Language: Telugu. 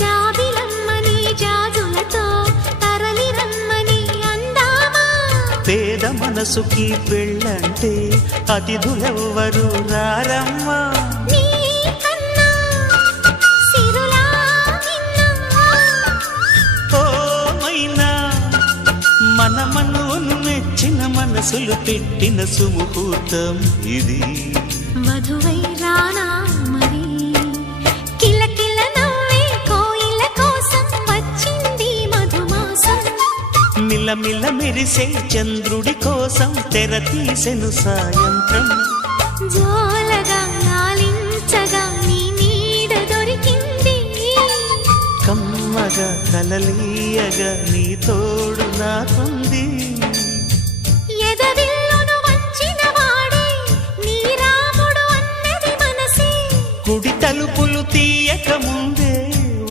జాబిలమ్మని జాజులతో తరలి రమ్మని అందామా పేద మనసుకి పెళ్ళంటే అతిథులెవ్వరు రారమ్మా మనమను మెచ్చిన మనసులు పెట్టిన సుముహూర్తం ఇది మధువై రానా మరి కిలకిల నవ్వే కోయిల కోసం వచ్చింది మధుమాసం మిలమిల మెరిసే చంద్రుడి కోసం తెర తీసెను సాయంత్రం జోలగా లాలించగా నీ నీడ దొరికింది కమ్మగా కలలీయగా నీ తోడు నాకుంది ఎదవిల్లును వంచిన వాడే నీ రాముడు అన్నది మనసే కుడి తలుపులు తీయక ముందు